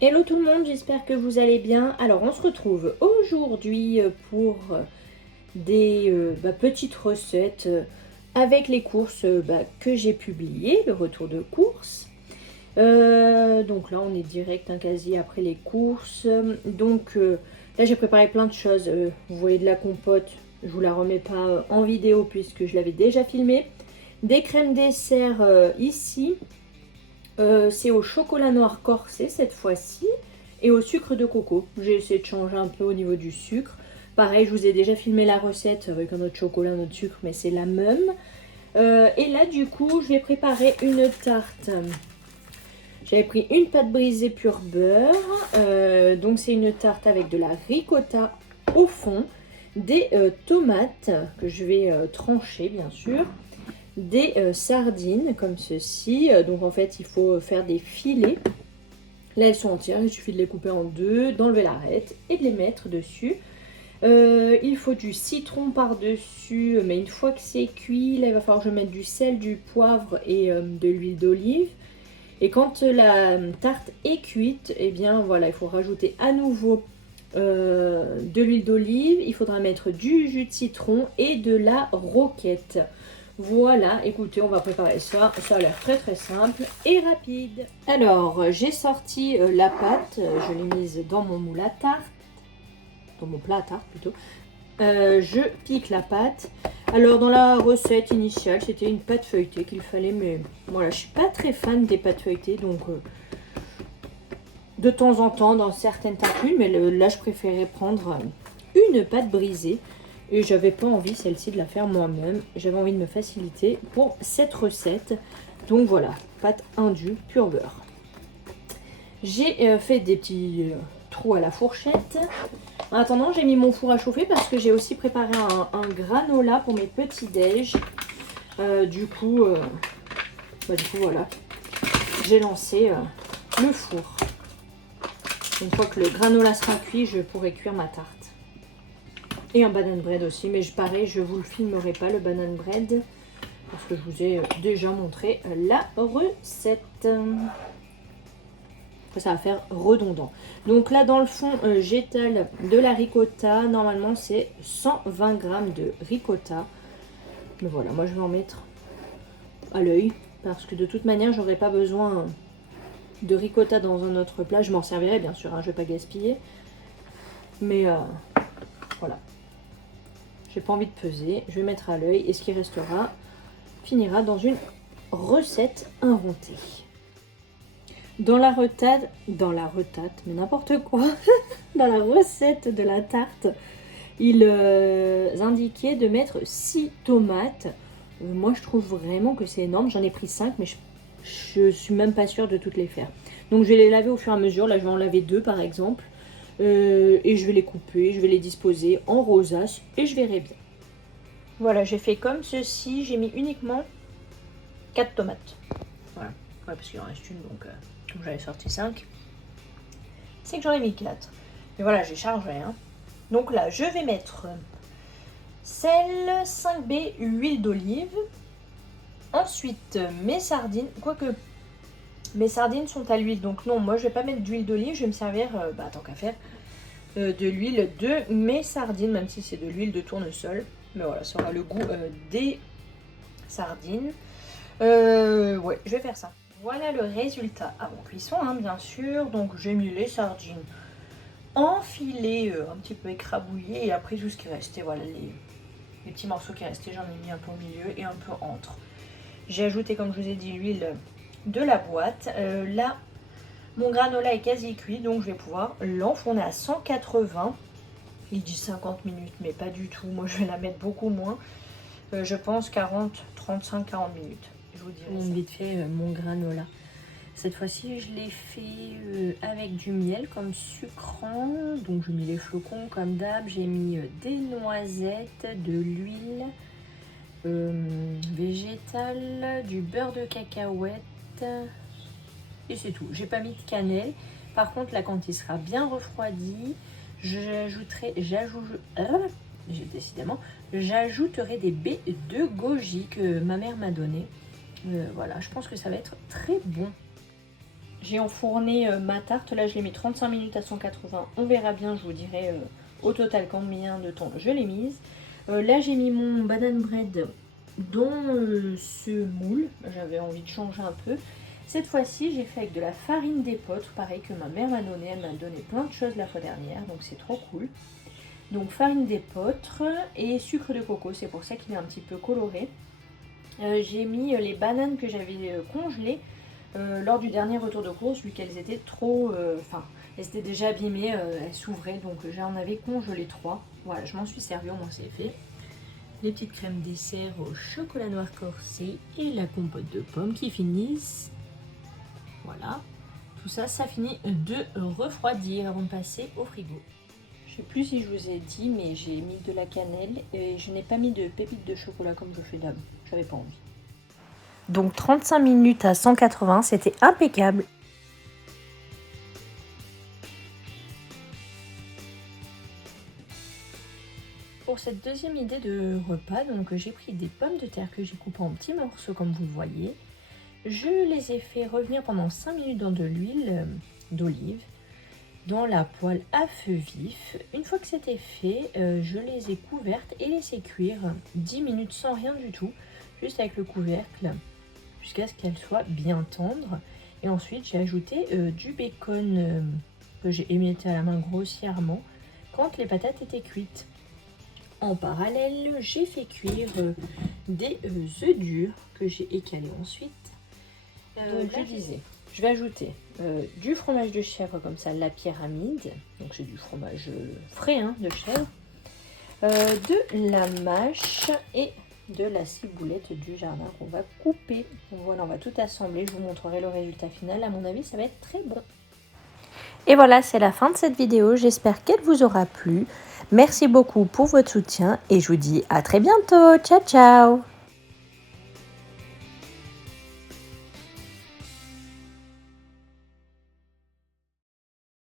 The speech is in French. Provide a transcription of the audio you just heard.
Hello tout le monde, j'espère que vous allez bien. Alors on se retrouve aujourd'hui pour des petites recettes avec les courses que j'ai publiées, le retour de courses. Donc là on est direct quasi après les courses. Là j'ai préparé plein de choses. Vous voyez de la compote, je vous la remets pas en vidéo puisque je l'avais déjà filmée. Des crèmes dessert ici. C'est au chocolat noir corsé cette fois-ci et au sucre de coco. J'ai essayé de changer un peu au niveau du sucre. Pareil, je vous ai déjà filmé la recette avec un autre chocolat, un autre sucre, mais c'est la même. Et là, du coup, je vais préparer une tarte. J'avais pris une pâte brisée pur beurre. Donc, c'est une tarte avec de la ricotta au fond, des tomates que je vais trancher, bien sûr, des sardines comme ceci. Donc en fait il faut faire des filets. Là elles sont entières, il suffit de les couper en deux, d'enlever l'arête et de les mettre dessus. Il faut du citron par dessus, mais une fois que c'est cuit, là il va falloir que je mette du sel, du poivre et de l'huile d'olive. Et quand la tarte est cuite, et bien voilà, il faut rajouter à nouveau de l'huile d'olive, il faudra mettre du jus de citron et de la roquette. Voilà, écoutez, on va préparer ça. Ça a l'air très très simple et rapide. Alors, j'ai sorti la pâte, je l'ai mise dans mon moule à tarte, dans mon plat à tarte plutôt. Je pique la pâte. Alors, dans la recette initiale, c'était une pâte feuilletée qu'il fallait, mais voilà, je suis pas très fan des pâtes feuilletées, donc de temps en temps, dans certaines tartines, mais là, je préférais prendre une pâte brisée. Et j'avais pas envie celle-ci de la faire moi-même. J'avais envie de me faciliter pour cette recette. Donc voilà, pâte indue, pur beurre. J'ai fait des petits trous à la fourchette. En attendant, j'ai mis mon four à chauffer parce que j'ai aussi préparé un granola pour mes petits déj. Du coup, voilà, j'ai lancé le four. Une fois que le granola sera cuit, je pourrai cuire ma tarte. Et un banane bread aussi, mais pareil, je vous le filmerai pas le banane bread parce que je vous ai déjà montré la recette. Ça va faire redondant. Donc là dans le fond, j'étale de la ricotta. Normalement c'est 120 g de ricotta. Mais voilà, moi je vais en mettre à l'œil parce que de toute manière j'aurai pas besoin de ricotta dans un autre plat. Je m'en servirai bien sûr, hein, je vais pas gaspiller. Mais voilà. J'ai pas envie de peser, je vais mettre à l'œil et ce qui restera finira dans une recette inventée. Dans la retate, mais n'importe quoi, dans la recette de la tarte, ils indiquaient de mettre 6 tomates. Moi je trouve vraiment que c'est énorme, j'en ai pris 5 mais je suis même pas sûre de toutes les faire. Donc je vais les laver au fur et à mesure, là je vais en laver 2 par exemple. Et je vais les couper, je vais les disposer en rosace et je verrai bien. Voilà, j'ai fait comme ceci, j'ai mis uniquement 4 tomates. Voilà, ouais, parce qu'il en reste une, donc comme j'avais sorti 5, c'est que j'en ai mis 4. Mais voilà, j'ai chargé. Hein. Donc là, je vais mettre sel, 5B, huile d'olive. Ensuite, mes sardines, quoique mes sardines sont à l'huile, donc non, moi je vais pas mettre d'huile d'olive, je vais me servir, tant qu'à faire, de l'huile de mes sardines, même si c'est de l'huile de tournesol. Mais voilà, ça aura le goût des sardines. Ouais, je vais faire ça. Voilà le résultat avant cuisson, hein, bien sûr. Donc j'ai mis les sardines en filet, un petit peu écrabouillé. Et après tout ce qui restait, voilà, les petits morceaux qui restaient, j'en ai mis un peu au milieu et un peu entre. J'ai ajouté, comme je vous ai dit, l'huile de la boîte. Là, mon granola est quasi cuit, donc je vais pouvoir l'enfourner à 180. Il dit 50 minutes, mais pas du tout. Moi, je vais la mettre beaucoup moins. Je pense 35-40 minutes. Je vous dirai ça. Vite fait, mon granola. Cette fois-ci, je l'ai fait avec du miel comme sucrant. Donc, j'ai mis les flocons comme d'hab. J'ai mis des noisettes, de l'huile végétale, du beurre de cacahuète. Et c'est tout. J'ai pas mis de cannelle. Par contre, là, quand il sera bien refroidi, j'ajouterai des baies de goji que ma mère m'a donné. Voilà, je pense que ça va être très bon. J'ai enfourné ma tarte, là je l'ai mis 35 minutes à 180, on verra bien, je vous dirai au total combien de temps je l'ai mise. Là j'ai mis mon banane bread dans ce moule, j'avais envie de changer un peu. Cette fois-ci j'ai fait avec de la farine d'épeautre, pareil que ma mère m'a donné, elle m'a donné plein de choses la fois dernière, donc c'est trop cool. Donc farine d'épeautre et sucre de coco, c'est pour ça qu'il est un petit peu coloré. J'ai mis les bananes que j'avais congelées lors du dernier retour de course, vu qu'elles étaient trop... Enfin, elles étaient déjà abîmées, elles s'ouvraient, donc j'en avais congelé 3. Voilà, je m'en suis servi, au moins c'est fait. Les petites crèmes dessert au chocolat noir corsé et la compote de pommes qui finissent. Voilà. Tout ça, ça finit de refroidir avant de passer au frigo. Je sais plus si je vous ai dit, mais j'ai mis de la cannelle et je n'ai pas mis de pépites de chocolat comme je fais d'hab. J'avais pas envie. Donc 35 minutes à 180, c'était impeccable. Pour cette deuxième idée de repas, donc j'ai pris des pommes de terre que j'ai coupées en petits morceaux comme vous le voyez. Je les ai fait revenir pendant 5 minutes dans de l'huile d'olive, dans la poêle à feu vif. Une fois que c'était fait, je les ai couvertes et laissées cuire 10 minutes sans rien du tout, juste avec le couvercle, jusqu'à ce qu'elles soient bien tendres. Et ensuite, j'ai ajouté du bacon que j'ai émietté à la main grossièrement quand les patates étaient cuites. En parallèle, j'ai fait cuire des œufs durs que j'ai écalés ensuite. Donc je disais, je vais ajouter du fromage de chèvre comme ça, la pyramide. Donc c'est du fromage frais de chèvre. De la mâche et de la ciboulette du jardin qu'on va couper. Donc voilà, on va tout assembler. Je vous montrerai le résultat final. À mon avis, ça va être très bon. Et voilà, c'est la fin de cette vidéo. J'espère qu'elle vous aura plu. Merci beaucoup pour votre soutien et je vous dis à très bientôt. Ciao, ciao!